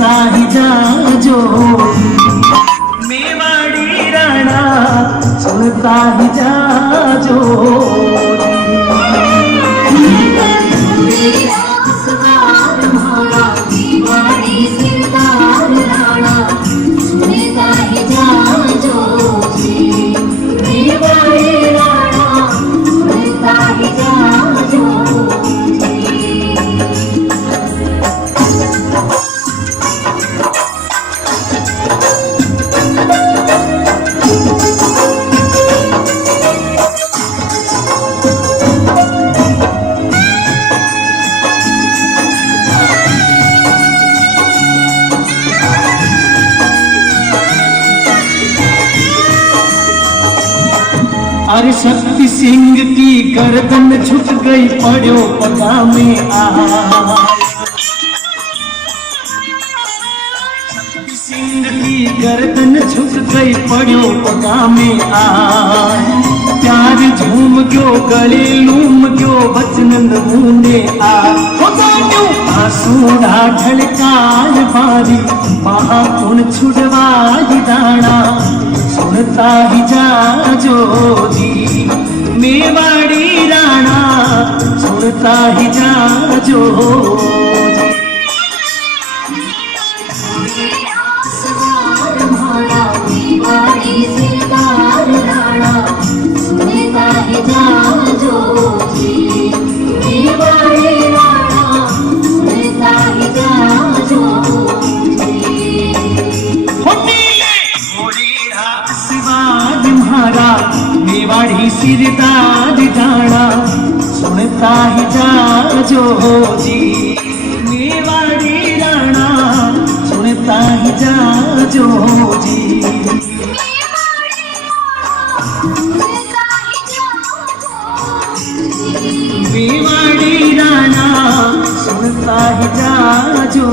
सुनता ही जाजो मेवाड़ी राणा सुनता ही जाजो अरे शक्ति सिंह की गर्दन झुक गई पड़ो पगा में शक्ति सिंह की गर्दन झुक गई पड़ो पगा में प्यार झूम गयो गले लूम गयो बचनंद मुंडे आसूड़ा ढलकाल बारी महाकुण छुड़वाई दाना सुनता ही जाजो जी मेवाड़ी राणा सुनता ही जाजो मेवाड़ी सिरदार जाना सुनता ही जाजो जी मेवाड़ी राणा सुनता ही जाजो जी मेवाड़ी राणा सुनता ही जाजो